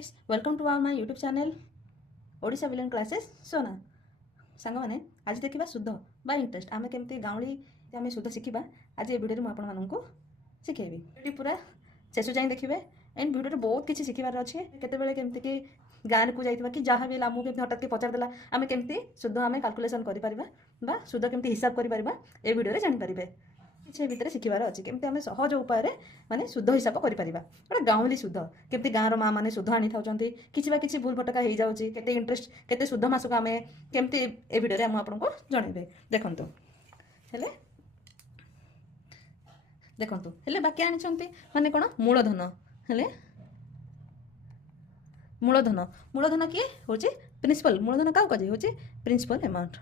Guys welcome to our my YouTube channel Odisha billion classes सोना सांग मैंने आज देखा शुद्ध बा इंटरेस्ट आम केमती गाँवली आम शुद्ध शिखा आज ये वीडियो मुझे आपको शिखेबी वीडियो पूरा शेष जाए देखिए एंड वीडियो बहुत किसी शिखार अच्छे केतबेले केमती कि गाँव को जाइए कि जहाँ भी आमको केमती हठात पचारदेला आम केमती शुद्ध आम कैलकुलेशन कर शुद्ध केमती हिसाब कर वीडियो जानीपारे किसी भितर शिखार अच्छे केमती आम सहज उपाय माने शुद्ध हिसाब कर गोटे गाँवली शुद्ध केमती गाँव माँ मैंने शुद्ध आनी था कि भूल भटका हो जाऊँगी केते इंटरेस्ट केते शुद्ध मासक आम केमती ए वीडियो आपको जनइबे देखूँ हेले देखूँ हेले बाकी आनी माने कौन मूलधन हेले मूलधन किए हूँ प्रिंसिपल मूलधन क्या कहे हूँ प्रिंसिपल अमाउंट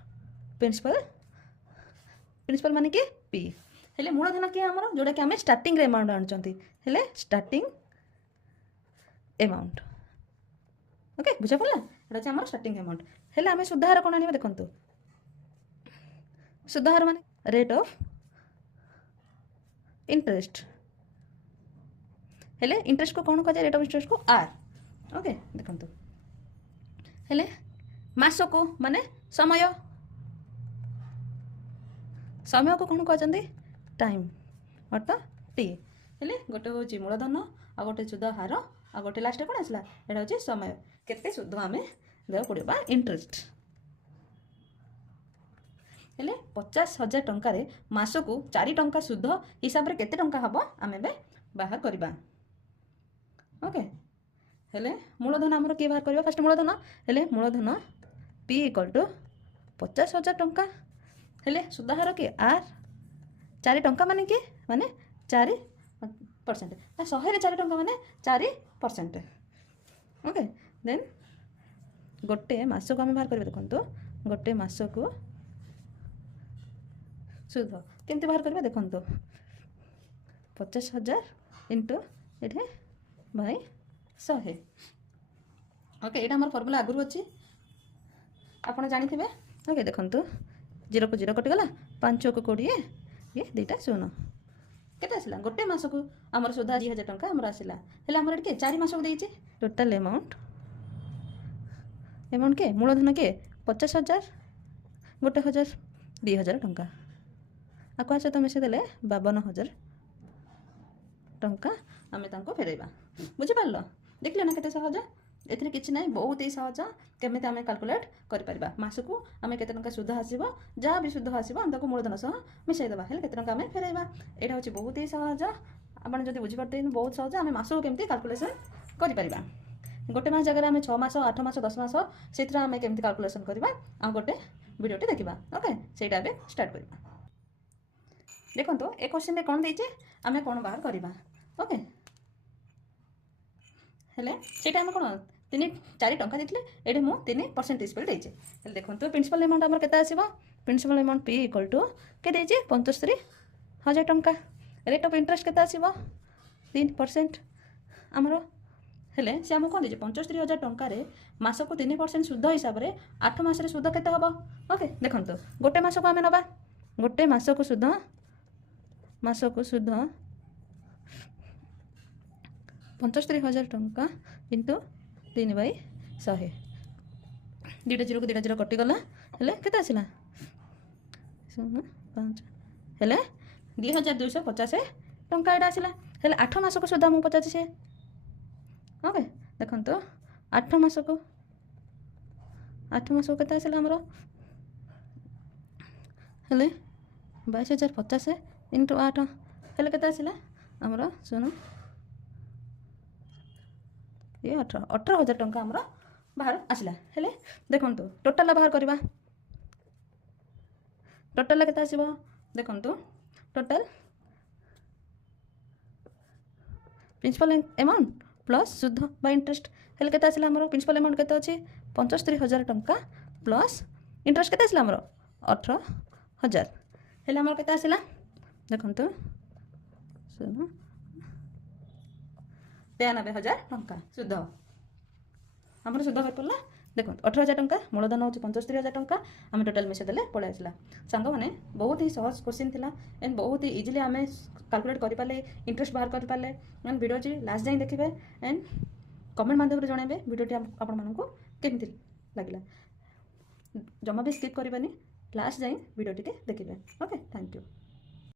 प्रिंसिपल माने कि पी हेले मूलधन किए आमर जोटा कि आम स्टार्टिंग अमाउंट आनुंट हेले स्टार्टिंग अमाउंट ओके बुझा पड़ा यहाँ आम स्टार्टिंग अमाउंट हेले आम सुधार कौन आने देखो सुधार माने रेट ऑफ इंटरेस्ट हेले इंटरेस्ट को कौन कह रेट ऑफ इंटरेस्ट को आर ओके देखो हेले मास को माने समय समय को कौन कहते टाइम अर्थात टी हेले गोटे हूँ मूलधन आ गोटे शुद्ध हार आ गोटे लास्ट कौन आसला यहाँ हूँ समय केते शुद्ध आम देव पड़ा इंटरेस्ट हेले 50,000 टंकार मासकू 4 टंका शुद्ध हिसाब से केते टंका हम आम ए बाहर करवा ओके हेले मूलधन आमर किए बाहर करवा फास्ट मूलधन हेले मूलधन पी इक्वल टू 50,000 टंका हेले शुद्ध हार कि आर 4 टंका माने कि माने 4% 100 4 टंका माने 4% ओके देन गोटे मास को आम बाहर करेंगे देखो गोटे मास को शुद्ध केमती बाहर करेंगे देखो 50,000 इंटू ये बाय 100 ओके यहाँ आम फर्मुला आगुरी अच्छी आपड़ जानी ओके देखो 0 को 0 कटिगला 5 को 20 ये 2टा 0 केते आसला गोटे मास को आमर सुधा 2,000 टंका आमर आसला हेले आमर ये 4 मास को देइछि टोटल अमाउंट के मूलधन के 50,000 गोटे 1,000 2,000 टंका आको सहित मिसेदेले 52,000 टंका आम फेरइबा बुझिपार देखल ना केते सहज एथिरे किछि नाही बहुत ही सहज केमिति आम कैलकुलेट करिपरिबा मासकू आम केते टंका शुद्ध आसीबो जहाँ भी शुद्ध आसीबो हम ताको मूलधन सह मिसाई देबा हेले केते टंका आम फेरइबा एटा होछि बहुत ही सहज आपण जदि बुझि परते बहुत सहज आम मासकू केमिति कैलकुलेशन करिपरिबा गोटे मास जगह आम 6 मास 8 मास 10 मास सेथरा आम केमिति कैलकुलेशन करिबा आ गोटे वीडियोटी देखिबा ओके सेटा एबे स्टार्ट करिबा देखंतो ए क्वेश्चन रे कोन देइचे आम कोन बाहर करिबा ओके हेले सेटा आम कोन 4 टंका देते ये मुझे 3% प्रिंसिपल देचे देखो प्रिंसिपल अमाउंट आम के principal amount P equal to के 75,000 टंका रेट ऑफ इंटरेस्ट के 3% आमर हेले से आम कौन दीजिए 75,000 टंकार मास को 3% शुद्ध हिसाब से 8 मास शुद्ध के ओके देखो गोटे मास को आम नवा गोटे मास को शुद्ध 75,000 टंका इंटू 3/100 2टा 0 को 2टा 0 कटिगला हेले केते आसला 5 हेले 2,250 टंका एटा आसला हेले 8 मास को सुधा मु पचास से ओके देखो 8 मास को केते आसला हमरो हेले 22,050 इंटू 8 हेले केते आसला हमरो सुनो ये 18,000 टंका आमर बाहर आसला हेले देखो टोटाल बाहर करवा टोटाल केते आसीबो देखो टोटाल प्रिंसिपल अमाउंट प्लस शुद्ध बा इंटरेस्ट हेले केते आसला आमर प्रिंसिपल अमाउंट केते अछि 75,000 टंका प्लस इंटरेस्ट केते आसला आमर 18,000 हेले आमर केते आसला देखो 93,000 टंका शुद्ध आमर शुद्ध हो पड़ा देखो 18,000 टंका मूलधन हूँ 75,000 टंका आम टोटाल मिसेदेले पड़े आसला सांग मैंने बहुत ही सहज क्वेश्चन थिला एंड बहुत ही इजिली आम कैलकुलेट कर पारे इंटरेस्ट बाहर कर पारे एंड वीडियो लास्ट जाए देखिए एंड कमेंट माध्यम जनइबे भिडियोटी आपको केमती लगे जमा भी स्किप करनी लास्ट जाए भिडियोटी देखिए ओके थैंक यू।